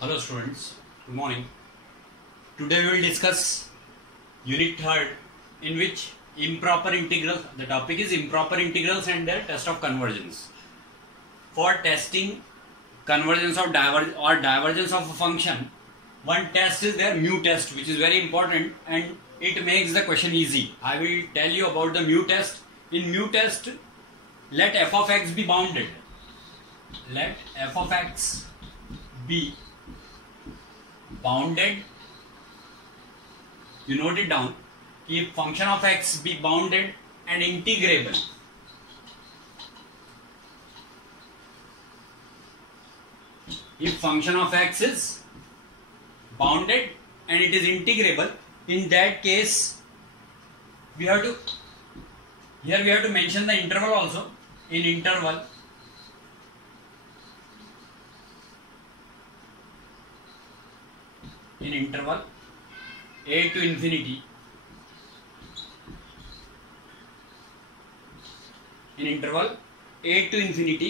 Hello students, good morning. Today we will discuss unit 3rd in which improper integrals, the topic is improper integrals and their test of convergence. For testing convergence or divergence of a function, one test is their mu test, which is very important and it makes the question easy. I will tell you about the mu test. In mu test, let f of x be bounded. Let f of x be bounded. You note it down. If function of x be bounded and integrable, if function of x is bounded and it is integrable, in that case we have to mention the interval also. In interval a to infinity,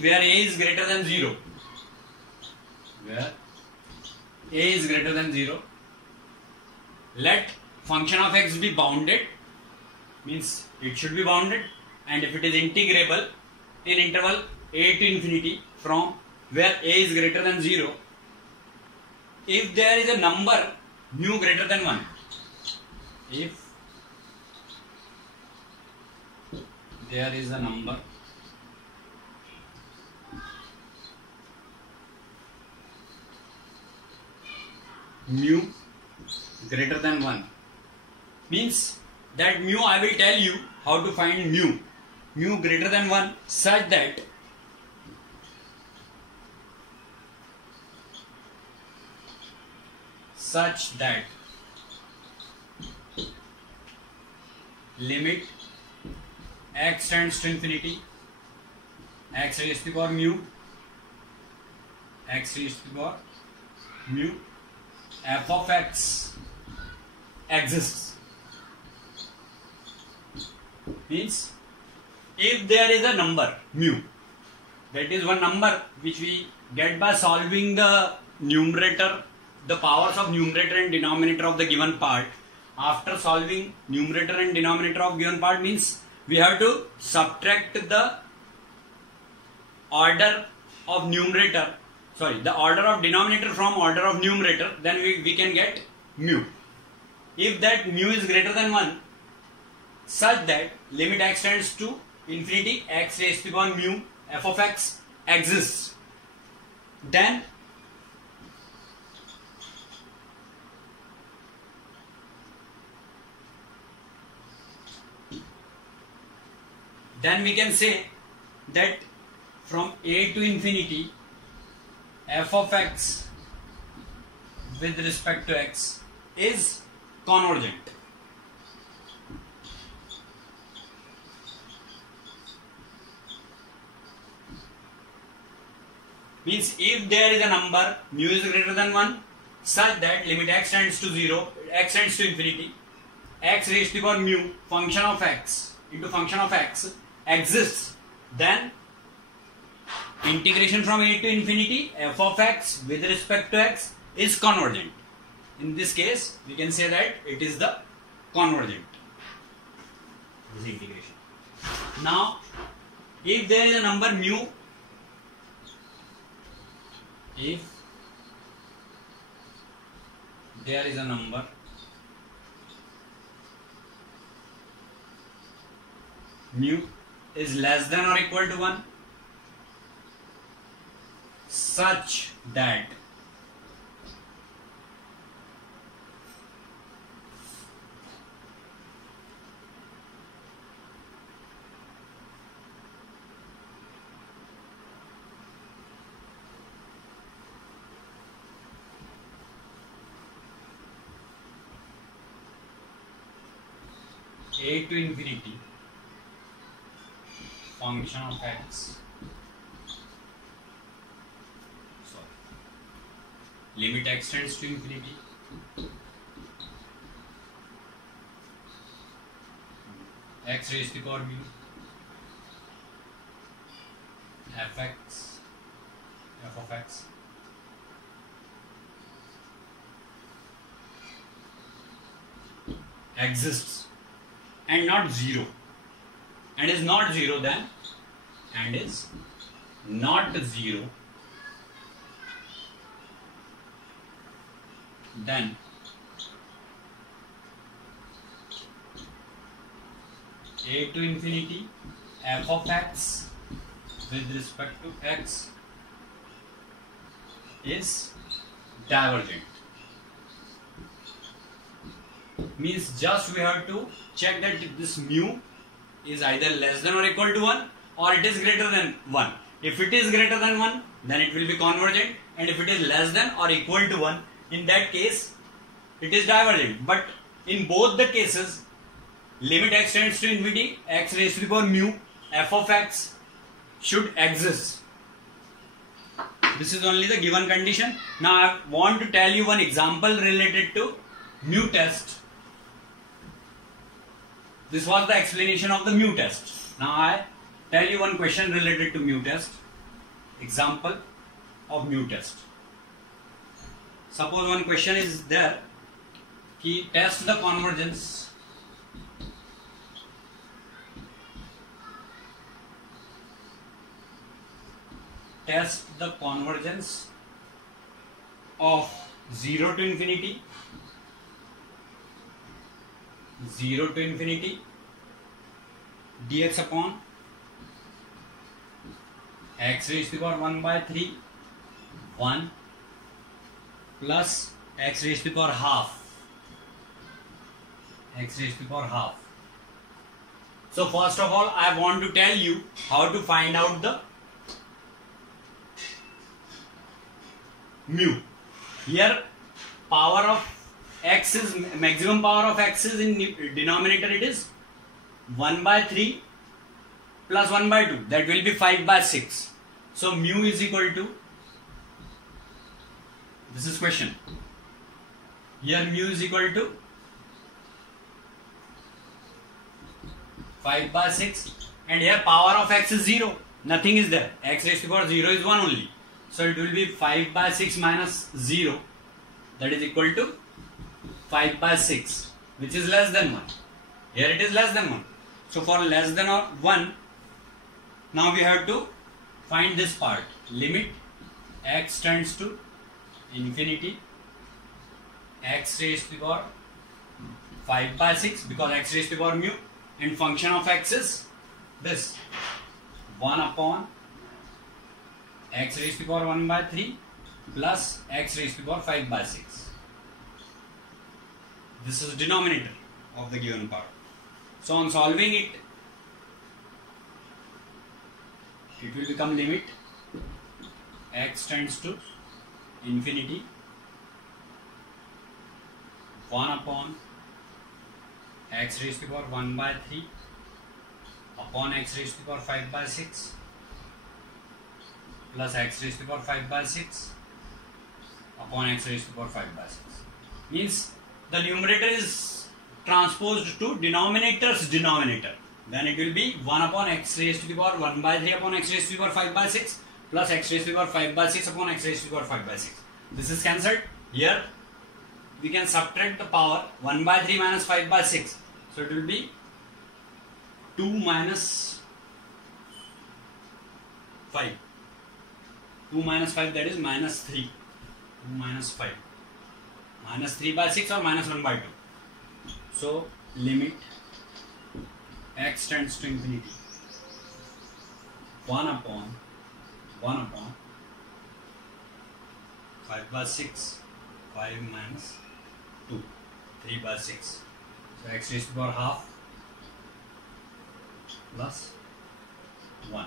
where a is greater than 0, let function of x be bounded, means it should be bounded, and if it is integrable in interval a to infinity from where a is greater than 0, if there is a number mu greater than 1, if there is a number mu greater than 1, means that mu, I will tell you how to find mu greater than 1 such that limit x tends to infinity, x raised to the power mu f of x exists. Means if there is a number mu, that is one number which we get by solving the numerator, the powers of numerator and denominator of the given part. After solving numerator and denominator of given part, means we have to subtract the order of numerator, the order of denominator from order of numerator, then we can get mu. If that mu is greater than 1, such that limit x tends to infinity, x raised to the power mu f of x exists, then we can say that from a to infinity f of x with respect to x is convergent. Means if there is a number mu is greater than 1 such that limit x tends to 0, x tends to infinity, x raised to the power mu function of x into function of x exists, then integration from a to infinity f of x with respect to x is convergent. In this case we can say that it is the convergent, this integration. Now if there is a number mu, if there is a number mu is less than or equal to 1 such that a to infinity function of x, limit x tends to infinity, x raised to the power b f of x exists and not 0, and is not 0, then and is not 0, then a to infinity f of x with respect to x is divergent. Means just we have to check that this mu is either less than or equal to 1, or it is greater than 1. If it is greater than 1, then it will be convergent, and if it is less than or equal to 1, in that case it is divergent. But in both the cases, limit x tends to infinity, x raised to the power mu f of x should exist. This is only the given condition. Now I want to tell you one example related to mu test. This was the explanation of the mu test. Now I tell you one question related to mu test. Example of mu test. Suppose one question is there कि test the convergence of 0 to infinity dx upon x raised to the power 1 by 3 1 plus x raised to the power half. So first of all, I want to tell you how to find out the mu. Here power of x is maximum power of x is in denominator, it is 1 by 3 plus 1 by 2, that will be 5 by 6. So mu is equal to, this is question, here mu is equal to 5 by 6, and here power of x is 0, nothing is there, x raised to the power 0 is 1 only. So it will be 5 by 6 minus 0, that is equal to 5 by 6, which is less than 1. Here it is less than 1. So for less than or 1, now we have to find this part. Limit x tends to infinity, x raised to the power 5 by 6, because x raised to the power mu, and function of x is this 1 upon x raised to the power 1 by 3 plus x raised to the power 5 by 6. This is denominator of the given part. So on solving it, it will become limit x tends to infinity 1 upon x raised to the power 1 by 3 upon x raised to the power 5 by 6 plus x raised to the power 5 by 6 upon x raised to the power 5 by 6. Means the numerator is transposed to denominator's denominator. Then it will be 1 upon x raised to the power 1 by 3 upon x raised to the power 5 by 6 plus x raised to the power 5 by 6 upon x raised to the power 5 by 6. This is cancelled. Here we can subtract the power 1 by 3 minus 5 by 6. So it will be 2 minus 5. 2 minus 5, that is minus 3. 2 minus 5. Minus 3 by 6 or minus 1 by 2. So limit x tends to infinity 1 upon 5 by 6, 5 minus 2, 3 by 6. So x raised to the power half plus 1.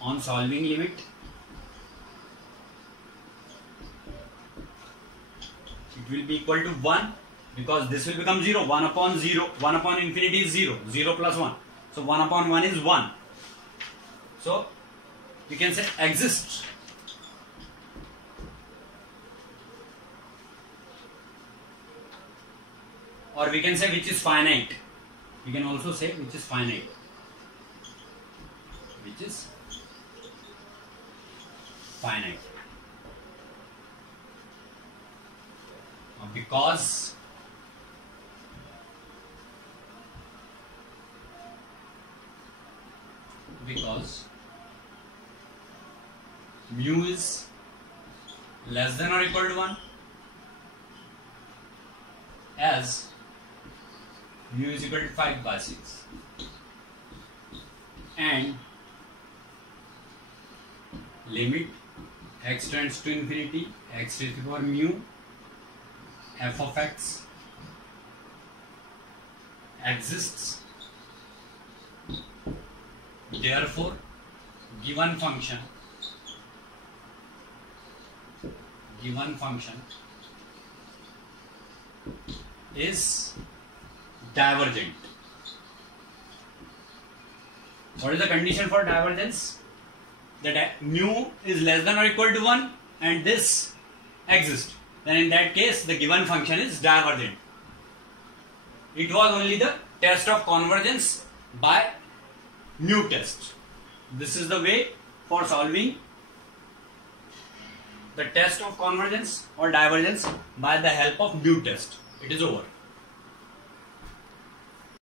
On solving limit, it will be equal to 1, because this will become 0. 1 upon 0, 1 upon infinity is 0, 0 plus 1. So 1 upon 1 is 1. So we can say exists. Or we can say which is finite. We can also say which is finite. Which is finite. Because mu is less than or equal to 1, as mu is equal to 5 by 6, and limit x tends to infinity x raised to the power mu f of x exists. Therefore, given function is divergent. What is the condition for divergence? That mu is less than or equal to 1 and this exists. Then in that case the given function is divergent. It was only the test of convergence by mu test. This is the way for solving the test of convergence or divergence by the help of mu test. It is over.